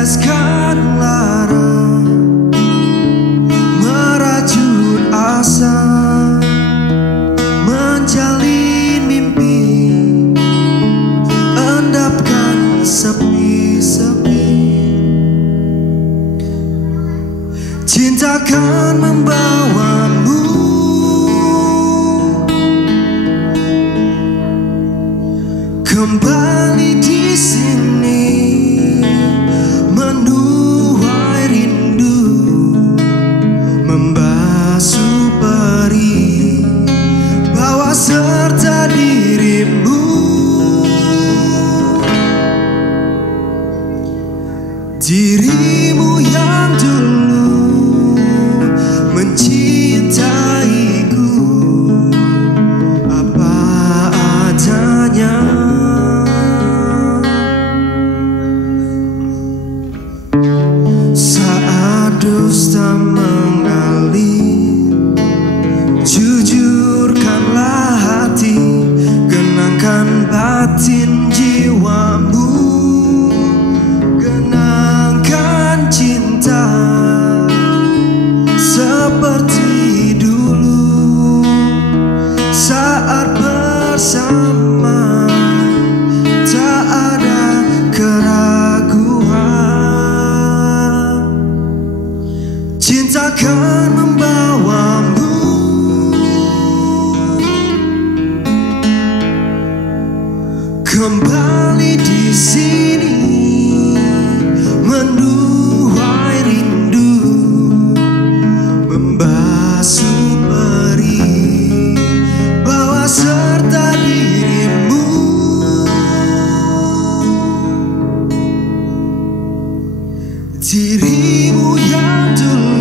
Teteskan lara, merajut asa, menjalin mimpi, endapkan sepi-sepi. Cinta akan membawamu kembali di sini, menuai rindu, membasuh perih, bawa serta dirimu. Dirimu yang dulu mencintaiku apa adanya. Saat dusta mengalir, jujurkanlah hati, genangkan batin jiwamu, genangkan cinta seperti dulu saat bersama, tak ada keraguan. Cinta akan membawamu kembali di sini, menuai rindu, membasuh perih, bawa serta dirimu. Dirimu yang dulu